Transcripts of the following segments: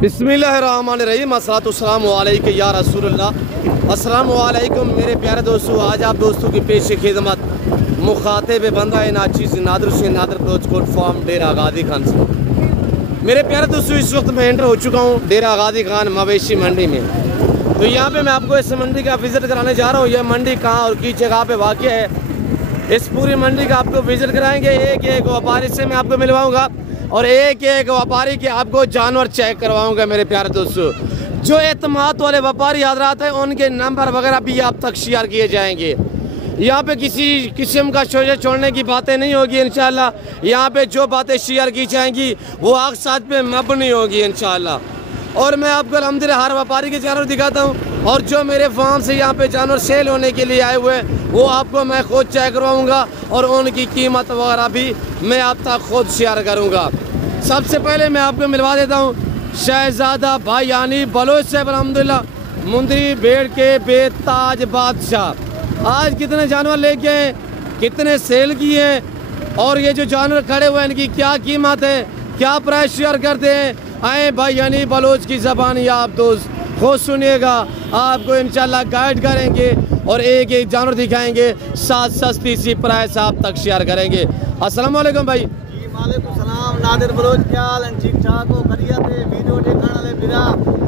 बिस्मिल्लाहिर्रहमानिर्रहीम अस्सलातुस्सलामु अलैका या रसूलुल्लाह। अस्सलामु अलैकुम मेरे प्यारे दोस्तों, आज आप दोस्तों की पेश खिदमत मुखातिब बंदा नाचीज़ नादर से नादर कोट फार्म डेरा गादी खान से। मेरे प्यारे दोस्तों, इस वक्त मैं एंटर हो चुका हूँ डेरा गादी खान मवेशी मंडी में। तो यहाँ पे मैं आपको इस मंडी का विज़िट कराने जा रहा हूँ। यह मंडी कहाँ और किस जगह पे वाक़ है, इस पूरी मंडी का आपको विज़िट कराएंगे। एक एक व्यापारी से मैं आपको मिलवाऊँगा और एक एक व्यापारी के आपको जानवर चेक करवाऊंगा। मेरे प्यारे दोस्तों, जो एतमाद वाले व्यापारी हज़रात हैं उनके नंबर वगैरह भी आप तक शेयर किए जाएंगे। यहाँ पे किसी किस्म का शोशे छोड़ने की बातें नहीं होगी इंशाल्लाह। यहाँ पे जो बातें शेयर की जाएंगी वो आग साथ पे मबनी होगी इंशाल्लाह। और मैं आपको अल्हम्दुलिल्लाह हर व्यापारी के जानवर दिखाता हूँ, और जो मेरे फार्म से यहाँ पे जानवर सेल होने के लिए आए हुए हैं वो आपको मैं खुद चेक करवाऊँगा और उनकी कीमत वगैरह भी मैं आप तक खुद शेयर करूँगा। सबसे पहले मैं आपको मिलवा देता हूँ शहजादा भाई यानी बलोच से अल्हम्दुलिल्लाह मुंदरी भेड़ के बेताज बादशाह। आज कितने जानवर लेके आए, कितने सेल किए हैं और ये जो जानवर खड़े हुए हैं इनकी क्या कीमत है, क्या प्राइस शेयर करते हैं, आए भाई यानी बलोच की ज़बान या आप दोस्त खुद सुनिएगा। आपको इंशाल्लाह गाइड करेंगे और एक एक जानवर दिखाएंगे, साथ सस्ती सी प्राइस आप तक शेयर करेंगे। अस्सलाम वालेकुम भाई। वालेकुम सलाम नादिर बलोच, क्या हाल है? ठीक ठाक हो? खैरियत है? वीडियो देखने वाले बिरा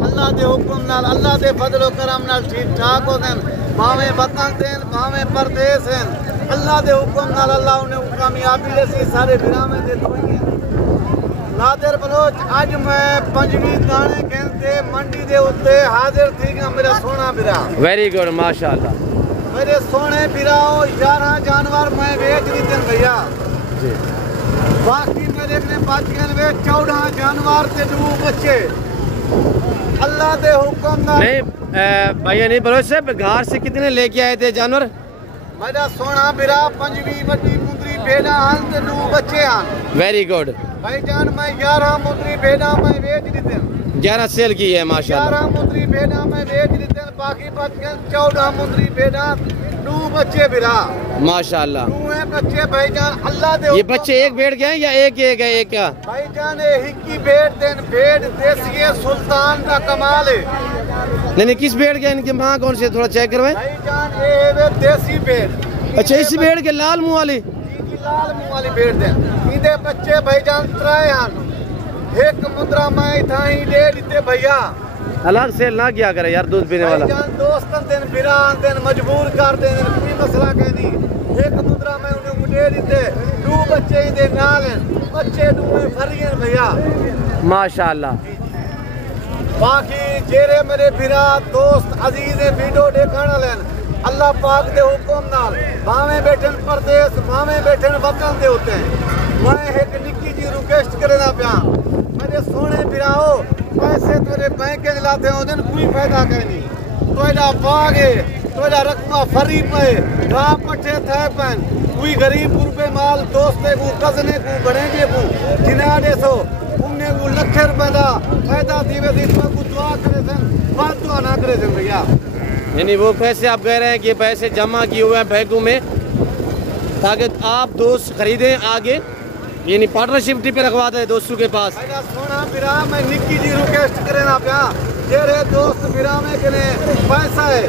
अल्लाह दे हुक्म नाल, अल्लाह दे फजल व करम नाल ठीक ठाक हो देन, भावे वतन देन भावे परदेस हैं, अल्लाह दे हुक्म नाल अल्लाह उन्हें कामयाबी देसी सारे बिरा में दे दोई है। नादिर बलोच, आज मैं पंजवी दाने कहते मंडी दे उत्ते हाजिर थी गया मेरा सोना बिरा। वेरी गुड माशाल्लाह। मेरे सोने बिराओ 11 जानवर मैं बेच दी दिन भैया जी। बाकी मेरे ने बाचियन में 14 जानवर ते 2 बच्चे अल्लाह दे हुक्म नाल। नहीं भैया नहीं बलोच से घर से कितने लेके आए थे जानवर? मेरा सोना बिरा पंजवी बड़ी मुंदरी बेड़ा आन ते 2 बच्चे आन। वेरी गुड भाईजान, मैं 11 मुंदरी बेड़ा मैं बेच दी दिन। 11 सेल की है माशाल्लाह। 11 मुंदरी बेड़ा मैं बेच दी दिन, बाकी बाचियन 14 मुंदरी बेड़ा 2 बच्चे बिरा माशाल्लाह। 2 बच्चे भाईजान अल्लाह दे। ये बच्चे एक भेड़ के हैं या एक एक है? एक क्या भाईजान हिक्की भेड़ देन, भेड़ देसी है, सुल्तान का कमाल है। नहीं किस भेड़ के? इनकी माँ कौन सी, थोड़ा चेक करवाएं। भाईजान ये देसी भेड़। अच्छा, इसी भेड़ के लाल मुंह वाली? जी लाल मुंह वाली भेड़ देन। इनके बच्चे भाईजान 3 हैं। एक मुद्रा में थाई दे दिते भैया। अलग सेल ना किया करे यार, दूध पीने वाला। भाईजान दोस्तन दिन बिरान दिन मजबूर कर दे, कोई मसला कहीं नहीं। एक मुद्रा में उन्हें मुझे दिते 2 बच्चे इनके नाल हैं, बच्चे 2 फरियन भैया माशाल्लाह। बाकी जेरे मेरे बिरा दोस्त अजीज वीडियो देखने वाले अल्लाह पाक दे हुक्म नाल भावे बैठन परदेस भावे बैठन वतन दे होते हैं। मैं एक निक्की जी रिक्वेस्ट करना पिया, मेरे सोने बिराओ पैसे तेरे बैंक के लाते हो दिन कोई फायदा नहीं। तोड़ा बाग है, तोड़ा रकमा फरी पे गा पट्टे थे पन कोई गरीब रुपए माल दोस्ते को कजने को बनेगे को जिना दे सो उन्हें को लाख रुपए दा फायदा दीवे दी तो को दुआ करे सन, बात दुआ ना करे सन भैया। यानी वो पैसे आप कह रहे हैं कि पैसे जमा किए हुए हैं बैंकों में ताकि आप दोस्त खरीदें आगे, यानी पार्टनरशिप पे रखवाते हैं दोस्तों के पास। सोना बिरा मैं निक्की जी रिक्वेस्ट करे ना पिया, तेरे दोस्त बिरा में कने पैसा है,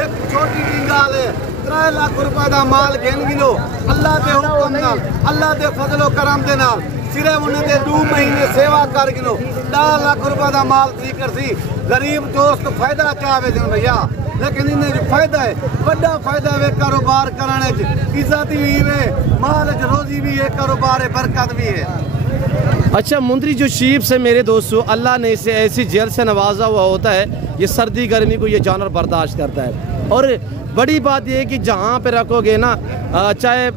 एक छोटी टिंगाल है 3 लाख रुपए दा माल घेन गिनो अल्लाह दे हुक्म नाल, अल्लाह दे फजलो करम दे नाल सिर्फ उन्हें दे 2 महीने सेवा कर गिनो 10 लाख रुपए दा माल थी कर सी। गरीब दोस्त फायदा चाहे दिन भैया, लेकिन इन्हें जो फायदा है बड़ा फायदा है कारोबार कराने च, इज्जत भी है, माल च रोजी भी है, कारोबार है, बरकत भी है। अच्छा, मुंदरी जो शीप से मेरे दोस्तों अल्लाह ने इसे ऐसी जेल से नवाजा हुआ होता है, ये सर्दी गर्मी को ये जानवर बर्दाश्त करता है। और बड़ी बात यह है कि जहाँ पे रखोगे ना, चाहे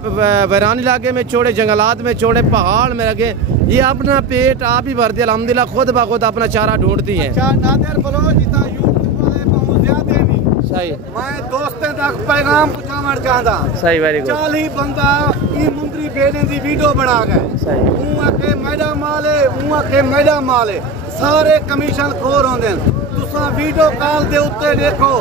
वैरान इलाके में छोड़े, जंगलात में छोड़े, पहाड़ में रखे, ये अपना पेट आप ही भरती है अल्हम्दुलिल्लाह, खुद ब खुद अपना चारा ढूंढती हैं। सही, मैं दोस्तों तक पैगाम पहुंचाना चाहता। सही, वेरी गुड। 40 बंदा ई मुंदरी बेड़े दी वीडियो बना गए। सही, हूं आके मेरा माल है, हूं आके मेरा माल है, सारे कमीशन खोर होंदे। तुसा वीडियो कॉल दे उत्ते देखो,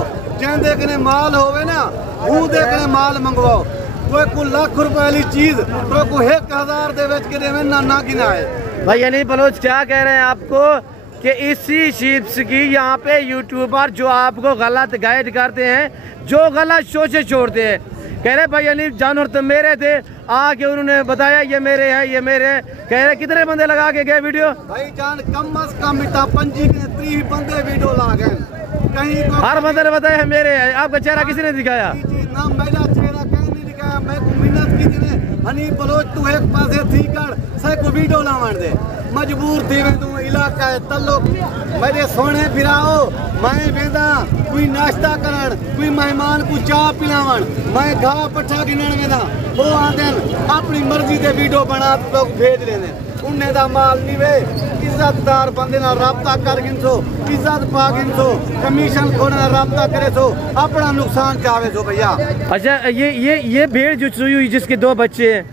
जेंदे कने माल होवे ना हूं दे कने माल मंगवाओ। कोई को लाख रुपए वाली चीज तो को 1000 दे विच के देवे ना गिनाए। भाई यानी बलोच क्या कह रहे हैं आपको कि इसी शीप्स की यहाँ पे यूट्यूबर जो आपको गलत गाइड करते हैं, जो गलत सोचे छोड़ते हैं, कह रहे भाई अली जानवर तो मेरे थे, आके उन्होंने बताया ये मेरे है, ये मेरे है। कह रहे कितने बंदे लगा के गए वीडियो? भाई जान कम अज कम इतना 25 बंदे वीडियो ला गए, कहीं तो हर बंदे ने बताया मेरे है। आपका चेहरा किसी ने दिखाया? ना मेरा चेहरा कहीं नहीं दिखाया, मैं को मिन्नत की थी हनी बलोच तू एक पासे थी कर से को वीडियो लावण दे, मजबूर थी मैं तू इलाका है तल्लो मेरे सोने फिराओ, मैं वेंदा कोई नाश्ता करन, कोई मेहमान को चाह पिलावन, मैं घाह पट्ठा गिनन वेंदा, वो आंदे अपनी मर्जी से वीडियो बना तो भेज लेने, उन्हें दा माल नहीं वे, इज्जतदार बंदे ना राब्ता कर गिनसो, इज्जत पा गिनसो, कमीशन खोने ना राब्ता करे सो, अपना नुकसान चाहे सो भैया। अच्छा ये भेड़ जो सुई हुई जिसके 2 बच्चे हैं,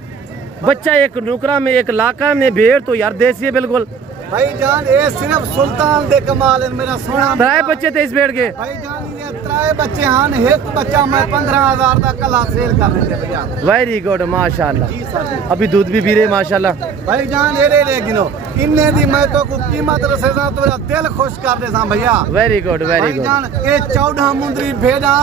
बच्चा एक नुकरा में एक लाका में, भेड़ तो यार देसी है बिल्कुल। भाई जान ये सिर्फ सुल्तान दे कमाल है मेरा सोना। 3 बच्चे थे इस भेड़ के? भाई जान ये 3 बच्चे हां, एक बच्चा मैं 15,000 का कल सेल कर देते भैया। वेरी गुड माशाल्लाह। जी सर, अभी दूध भी पी रहे माशाल्लाह। भाई जान ये ले गिनो इन्ने दी मैं तो को कीमत रसेसा तो मेरा दिल खुश कर दे सा भैया। Very good very good. भाई जान ये 14 मुंदरी भेड़ा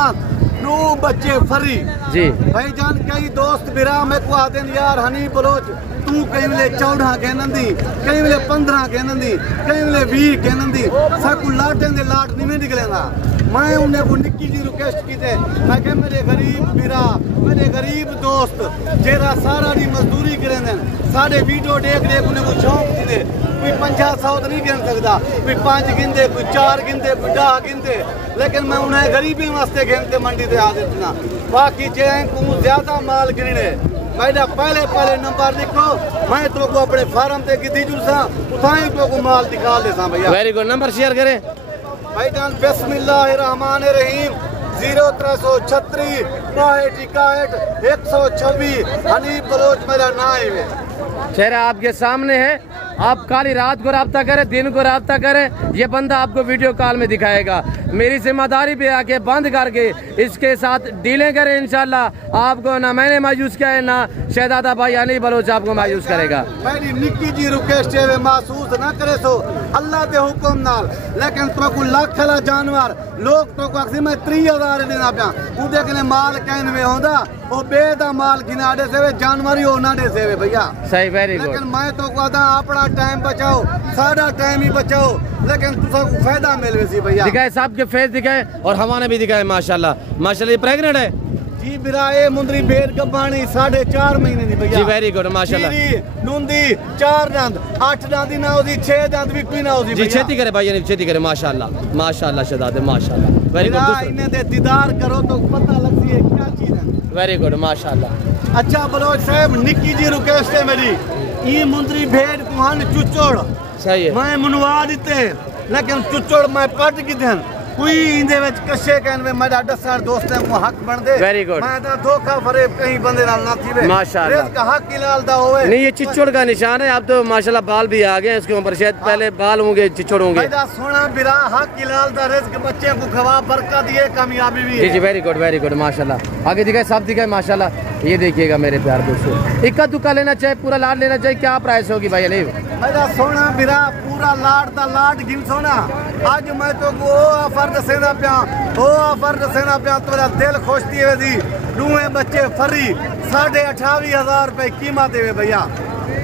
2 बच्चे फरी जी। भाई जान कई दोस्त बिरा में को आते यार हनी बलोच तू कहीं मिले 14 कह नंदी, कहीं मिले 15 कह नंदी, कहीं मिले 20 कह नंदी, सबको लाटे दे लाट नहीं निकलेगा। मैं उन्हें को निक्की जी रिक्वेस्ट की थे, मैं कह मेरे गरीब बिरा, मेरे गरीब दोस्त जेरा सारा दी मजदूरी करें साढ़े वीडियो देख देख उन्हें को शौक थी दे, कोई 50-100 तो नहीं गिन सकता, कोई 5 गिनते, कोई 4 गिनते, कोई 10 गिनते, लेकिन मैं उन्हें गरीबी वास्ते गिनते मंडी से आ देना। बाकी जें को ज्यादा माल गिनने मेरा पहले नंबर लिखो, मैं तो को अपने फार्म ते गिद्दी जुलसा उठाई तो को माल निकाल देसा भैया। Very good. नंबर शेयर करें भाई जान बिस्मिल्लाहिर्रहमानिर्रहीम 0336 61 126 हनी बलोच मेरा नाम है। चेहरा आपके सामने है, आप खाली रात को राब्ता करें, दिन को राब्ता करें, ये बंदा आपको वीडियो कॉल में दिखाएगा। मेरी जिम्मेदारी पे आके बंद करके इसके साथ डीलें करें, इंशाल्लाह आपको ना मैंने मायूस किया है ना शहजादा भाई अली बलोच आपको मायूस करेगा। मेरी निक्की जी रिक्वेस्ट है महसूस ना करे सो अल्लाह के हुक्म नाल, लेकिन तो को लाख ला जानवर लोग तो को अक्सी मैं 30,000 देना पिया उदे कने माल कहन में होंदा ओ बेदा माल गिनाडे से जानवर ही होना दे से भैया। सही वेरी गुड। लेकिन मैं तो कहता अपना टाइम बचाओ, सारा टाइम ही बचाओ, लेकिन तुसा को फायदा मिलवे सी भैया। दिखाए साहब के फेस दिखाए और हवाने भी दिखाए माशाल्लाह माशाल्लाह। ये प्रेग्नेंट है जी बिरा ये मुंदरी बेर गबानी 4.5 महीने दी भैया। जी वेरी गुड माशाल्लाह। नूंदी 4 दंद 8 दंद ना होदी 6 दंद भी कोई ना होदी जी। छेती करे भाई छेती करे माशाल्लाह माशाल्लाह शहजादे माशाल्लाह। Very good. इन्हें दे दीदार करो तो पता लगती है क्या चीज है। वेरी गुड माशाल्लाह। अच्छा बलोच साहब निक्की जी रिक्वेस्ट है मेरी, ये मुंदरी भेड़ कुहान चुचोड़ सही है मैं मुनवा दिते, लेकिन चुचोड़ मैं पट की देन कोई इंदे विच कशे कहन मेरा 10 दोस्तों को हक बन दे। Very good. मैं तो धोखा फरेब कहीं बंदे नाल ना थी वे माशाल्लाह। रिस्क हक इलाल दा होवे नहीं, ये चिचोड़ का निशान है। अब तो माशाल्लाह बाल भी आ गए इसके ऊपर, शायद पहले बाल होंगे चिचोड़ होंगे। मेरा सोना बिरा हक इलाल दा रिस्क बच्चे को खवा बरकत दिए कामयाबी भी है। जी जी वेरी गुड माशाल्लाह। आगे दिखाए सब दिखाए माशाल्लाह। ये देखिएगा मेरे प्यार दोस्तों, इक्का दुक्का लेना चाहिए, पूरा लाड लेना चाहिए, क्या प्राइस होगी भाई अली? मेरा सोना बिरा पूरा लाड दा लाड गिन सोना आज मैं तो वो ऑफर दसेना पिया, वो ऑफर दसेना पिया तो मेरा दिल खुश दिए दी। 2 बच्चे फरी 28,500 रुपए कीमत देवे भैया।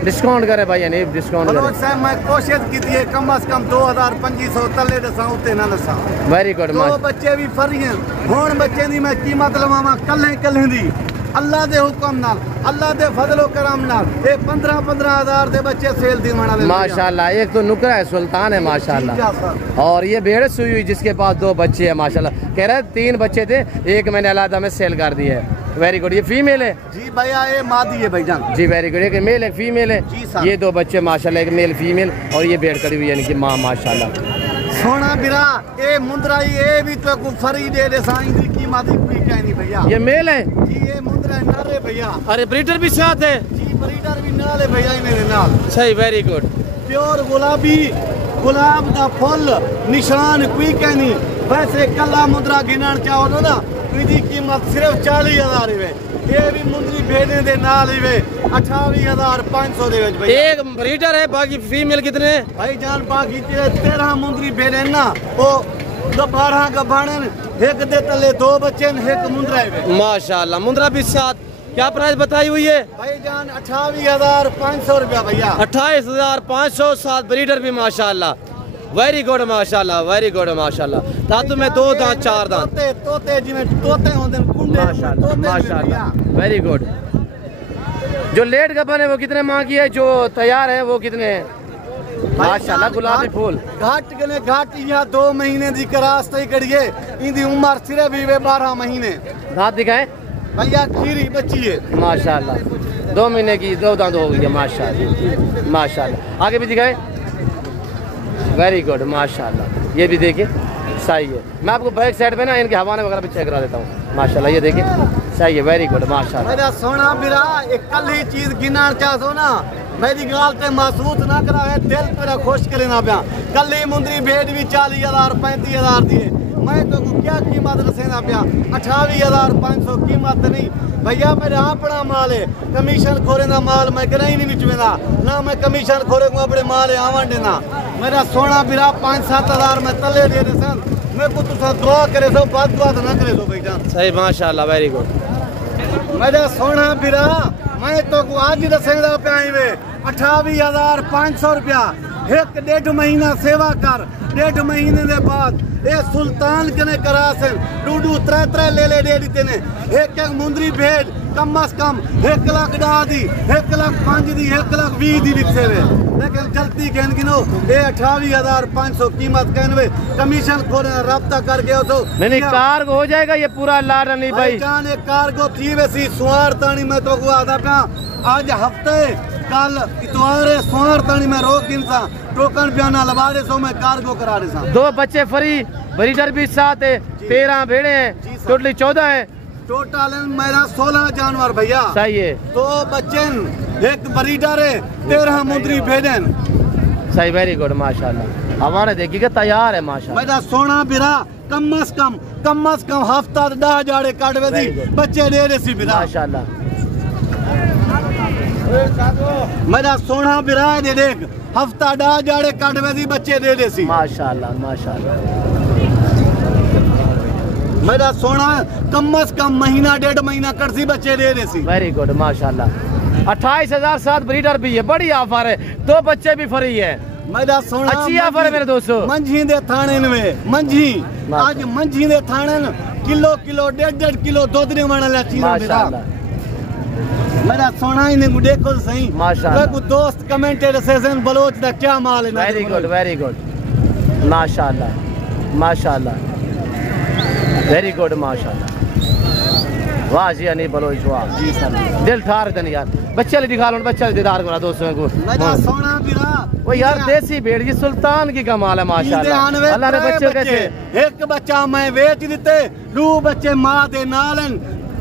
डिस्काउंट करे भाई नहीं डिस्काउंट करे। साहब मैं कोशिश की थी कम से कम 2,500 तले दसा उत्ते ना दसा। Very good. 2 बच्चे भी फरी हैं हुन बच्चे दी मैं कीमत लवावा कल्ले दी अल्लाह दे हुक्म नाल, अल्लाह दे फजलो करम नाल। ये 15,000 दे बच्चे सेल दी माना माशाल्लाह। एक तो नुकरा है सुल्तान है माशाल्लाह, और ये भेड़ सुई हुई जिसके पास 2 बच्चे हैं माशाल्लाह। कह रहे 3 बच्चे थे, एक मैंने अलग में सेल कर दिए है। Very good. ये फीमेल है जी भैया, ये मादी है भाईजान। जी वेरी गुड। एक मेल है फीमेल है ये 2 बच्चे माशाल्लाह, एक मेल फीमेल, और ये भेड़ करी हुई यानी कि माँ माशाल्लाह। सोना बिरा ए मुंदरा ये भी तो को फरी दे दे साईं दी कीमत कोई कहनी भैया। ये मेल है जी, ये मुंदरा नारे भैया। अरे ब्रीडर भी साथ है जी, ब्रीडर भी नाल है भैया मेरे नाल। सही वेरी गुड। प्योर गुलाबी गुलाब दा फुल निशान कोई कहनी। वैसे कला मुंदरा गिनन चाहो ना इसकी कीमत सिर्फ 40,000 है। ये भी मुंदरी भेजने दे नाल ही वे 28,500 दे विच भैया। एक ब्रीडर है, बाकी फीमेल कितने भाई जान बाकी 13 मुंदरी भेजे ना, वो 12 गभाणन, एक दे तले 2 बच्चे न, एक मुंदरा है वे। माशाल्लाह। मुंद्रा भी साथ, क्या प्राइस बताई हुई है? भाई जान 28,500 रुपया भैया। 28,500, साथ ब्रीडर भी माशाल्लाह। वेरी गुड माशाल्लाह, वेरी गुड माशाल्लाह। दांतों में 2 दांत 4 दांत। तोते जिवें तोते होंदे कुंडे माशाल्लाह माशाल्लाह, वेरी गुड। जो लेट गबन है वो कितने माह की है? जो तैयार है वो कितने है? माशाल्लाह गुलाबी फूल। घाट गने घाट या 2 महीने दी करास तई करिए, इंदी उम्र सिर्फ भी 12 महीने। दांत दिखाए भैया, खीरी बच्ची है माशाल्लाह, 2 महीने की, 2 दांत हो गई है माशाल्लाह माशाल्लाह। आगे भी दिखाए, वेरी गुड माशाल्लाह। ये भी देखिए सही है। मैं आपको बैक साइड पे ना इनके हवाने वगैरह भी चेक करा देता हूँ माशाल्लाह। ये देखिए सही है, वेरी गुड माशाल्लाह। मेरा सोना बिरा एक कल ही चीज गिना चाहो ना, मेरी गाल ते महसूस ना करा है, दिल तेरा खुश करे ना पिया। कल ही मुंदरी भेड़ भी 40,000 35,000 दिए, मैं तो क्या कीमत रसेना पिया? 28,500 कीमत नहीं भैया, मेरा अपना माल है। कमीशन खोरे ना माल मैं कहीं नहीं बिचवेना ना, मैं कमीशन खोरे को अपने माल आवन देना। मेरा सोना बिरा 5-7 हजार में तले दे रहे सन, मैं को तुसा दुआ करे सो, बात दुआ तो ना करे सो भाई जान। सही माशाल्लाह, वेरी गुड। मेरा सोना बिरा मैं तो को आज दसेंदा पे आई वे 28,500 रुपया। 1.5 महीना सेवा कर, 1.5 महीने के बाद ये सुल्तान कने करा से 2-2 3-3 ले दे देते ने। एक मुंदरी भेड़ कम अज कम 1 लाख डा दी, 1 लाख 5 दी, 1 लाख 20 दी बिकसे वे, लेकिन गलती कहन गिनो ये 28,500 कीमत कहन वे। कमीशन खोले रब्ता करके हो तो नहीं कार्गो हो जाएगा ये पूरा लाड नहीं भाई जान। एक कार्गो थी वैसी सुआर तानी मैं तो को आधा पे आज हफ्ते कल इतवार सोमवार तानी मैं रोक गिनसा, टोकन बयाना लगा दे सो मैं कार्गो करा दे सा। 2 बच्चे फ्री, ब्रीडर भी साथ है, 13 भेड़े हैं, टोटली 14 है टोटल। मेरा 16 जानवर भैया, सही है। 2 बच्चे, 1 ब्रीडर है, 13 मुंदरी भेड़न। सही, वेरी गुड माशाल्लाह। हमारे देखिएगा तैयार है माशाल्लाह। मेरा सोना बिरा कम अज कम हफ्ता 10 जाड़े काटवे दी बच्चे दे रहे सी बिरा माशाल्लाह। मेरा सोना बिरा दे देख हफ्ता 10 जाड़े काटवे दी बच्चे दे रहे सी माशाल्लाह माशाल्लाह। मेरा सोना कम अज कम महीना 1.5 महीना कर सी बच्चे दे रहे सी। वेरी गुड माशाल्लाह। 28,000 साथ ब्रीडर भी है, बड़ी ऑफर है, 2 बच्चे भी फ्री है। मेरा सोना अच्छी ऑफर है मेरे दोस्तों। मंझी दे थाने में मंझी आज मंझी दे थाने किलो 1.5 किलो दूध ने माना ला चीज माशाल्लाह। मेरा सोना ही ने देखो सही माशाल्लाह। को दोस्त कमेंटेड सेशन बलोच दा क्या माल है। वेरी गुड वेरी गुड माशाल्लाह माशाल्लाह, वेरी गुड माशाल्लाह। वाह जी अनिल बलोच, वाह जी सर, दिल ठार दन यार। बच्चे दिखा लो, बच्चा दीदार करा दोस्तों को। मेरा सोना बिरा वो यार देसी भेड़ की सुल्तान की कमाल है माशाल्लाह। अल्लाह ने बच्चे कैसे, एक बच्चा मैं बेच दिते, 2 बच्चे मां दे नालन।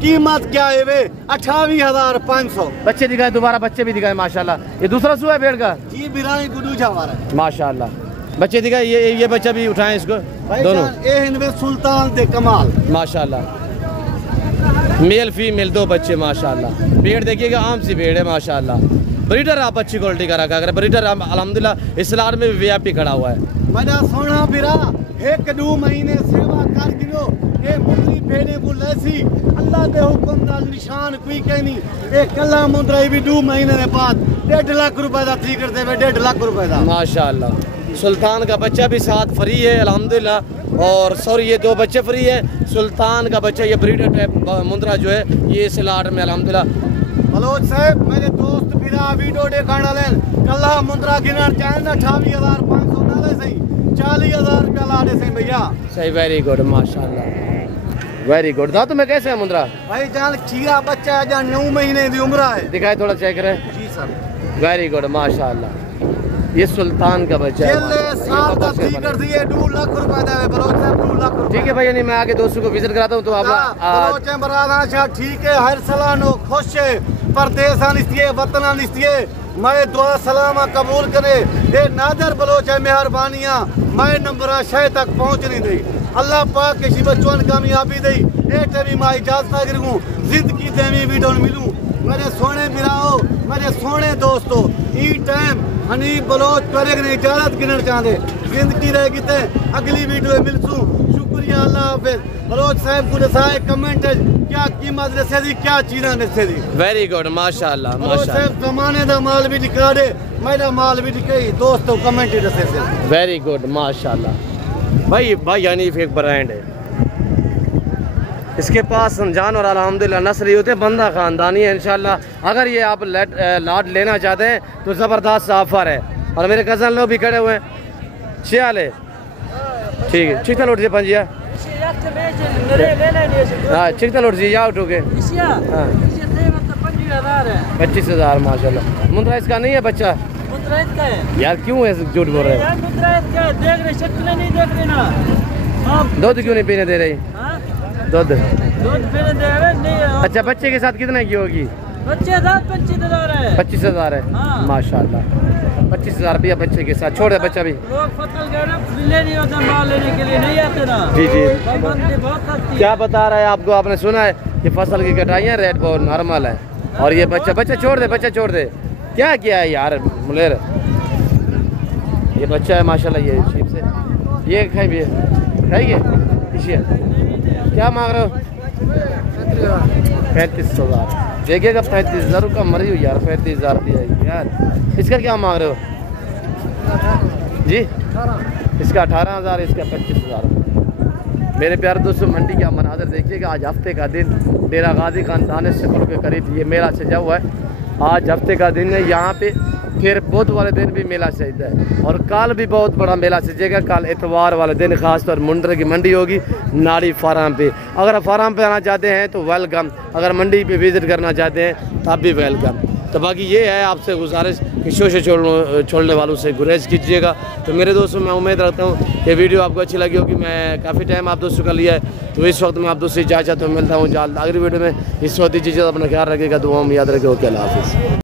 कीमत क्या है वे? 28,500। बच्चे दिखाए, दोबारा बच्चे भी दिखाए माशाल्लाह। ये दूसरा सुआ है भेड़ का जी बिराई गुडू जवार है माशाल्लाह। बच्चे दिखाए, ये बच्चा भी उठाएं इसको दोनों। ये इनमें सुल्तान दे कमाल माशाल्लाह। मेल फीमेल 2 बच्चे माशाल्लाह। भेड़ देखिएगा आम सी भेड़ है माशाल्लाह। ब्रीडर आप अच्छी क्वालिटी का रखा, अगर ब्रीडर अल्हम्दुलिल्लाह इस लाड में भी वीआईपी खड़ा हुआ है। मेरा सोना बिरा 1-2 महीने सेवा कर गिनो, ये मुंदरी भेड़े को लैसी अल्लाह दे हुक्म नाल निशान कोई कहनी। एक कल्ला मुंदरा भी 2 महीने के बाद 1.5 लाख रुपए का थी करते हुए 1.5 लाख रुपए का माशाल्लाह। सुल्तान का बच्चा भी साथ फ्री है अल्हम्दुलिल्लाह। और सॉरी ये 2 बच्चे फ्री है। सुल्तान का बच्चा ये ब्रीडर टाइप मुंदरा जो है ये इस लाड में अल्हम्दुलिल्लाह। बलोच साहब मेरे दोस्त बिरा वीडियो दिखाना लेन कल्ला मुंदरा गिनर चाहे ना 28,500 ना ले सही 40,000 रुपया ला दे सही भैया। सही, वेरी गुड माशाल्लाह, वेरी गुड। दांतों में कैसे है मुंदरा? भाई जान खीरा बच्चा है, 9 महीने की उम्र है। दिखाए थोड़ा चेक करें। जी सर, वेरी गुड माशाल्लाह। ये सुल्तान का बच्चा है। साल का थी कर दिए 2 लाख रुपए दे बलोच साहब 2 लाख रुपए। ठीक है भैया, नहीं मैं आगे दोस्तों को विजिट कराता हूँ तो आप बलोच बरादरा शाह ठीक है, हर सलानो खुश है, परदेसा निस्तिये वतना निस्तिये मैं दुआ सलामा कबूल करे। ये नादर बलोच है मेहरबानियां मैं नंबर शह तक पहुँच नहीं दी। अल्लाह पाक के बच्चों कामयाबी दई ए भी मां इजाजत अगर हूँ जिंदगी देवी वीडियो मिलूँ मेरे सोने बिराओ मेरे सोने दोस्तों ई टाइम हनीफ बलोच करे ने इजाजत गिनना चाहते जिंदगी रहेगी ते अगली वीडियो मिलसूँ शुक्रिया अल्लाह हाफिज बलोच साहब को दसाए कमेंट क्या कीमत दसे दी क्या चीज़ा दसे दी वेरी गुड माशाल्लाह माशाल्लाह साहब जमाने दा माल भी दिखा दे मेरा माल भी दिखे दोस्तों कमेंट दसे से वेरी गुड माशाल्लाह भाई हनीफ एक ब्रांड है इसके पास जानवर अल्हम्दुलिल्लाह नस्ली होते बंदा ख़ानदानी है इंशाल्लाह अगर ये आप लाट लेना चाहते हैं तो ज़बरदस्त ऑफर है और मेरे कज़न लोग भी खड़े हुए हैं छियाले ठीक है चिकता लौट जी पंजिया हाँ चिकता लौट जी या उठोगे 25,000 माशाल्लाह मुंद्रा इसका नहीं है बच्चा यार क्यों है झूठ बोल रहे हैं दूध क्यों नहीं पीने दे रही दूध पीने दे रहे अच्छा बच्चे के साथ कितने की होगी बच्चे 25,000 है माशाल्लाह 25,000 रुपया बच्चे के साथ छोड़ दे बच्चा भी माल लेने के लिए नहीं आते ना जी जी क्या बता रहा है आपको आपने सुना है कि फसल की कटाइयाँ रेट बहुत नॉर्मल है और ये बच्चा छोड़ दे क्या किया है यार मुलेर ये बच्चा है माशाल्लाह ये शीप से ये खाइए क्या मांग रहे हो 35,000 देखिएगा 35,000 का मरी हो यार 35,000 रुपया यार इसका क्या मांग रहे हो जी इसका 18,000 इसका 25,000 मेरे प्यारे दोस्तों मंडी का मनाजर देखिएगा आज हफ्ते का दिन डेरा गाजी खानदान से के करीब ये मेला सजा हुआ है आज हफ्ते का दिन है यहाँ पे फिर बुध वाले दिन भी मेला सजता है और कल भी बहुत बड़ा मेला सजेगा कल इतवार वाले दिन खासतौर मुंडर की मंडी होगी नाड़ी फार्म पे अगर फार्म पे आना चाहते हैं तो वेलकम अगर मंडी पे विज़िट करना चाहते हैं तब भी वेलकम तो बाकी ये है आपसे गुजारिश कि शोशे छोड़ने वालों से गुरेज कीजिएगा तो मेरे दोस्तों मैं उम्मीद रखता हूँ कि वीडियो आपको अच्छी लगी होगी मैं काफ़ी टाइम आप दोस्तों का लिया है तो इस वक्त मैं आप दोस्तों से इजाज़त मिलता हूँ जल्द अगली वीडियो में इस वक्त दीजिए अपना ख्याल रखिएगा दुआ में याद रखिएगा। ओके अल्लाह हाफिज़।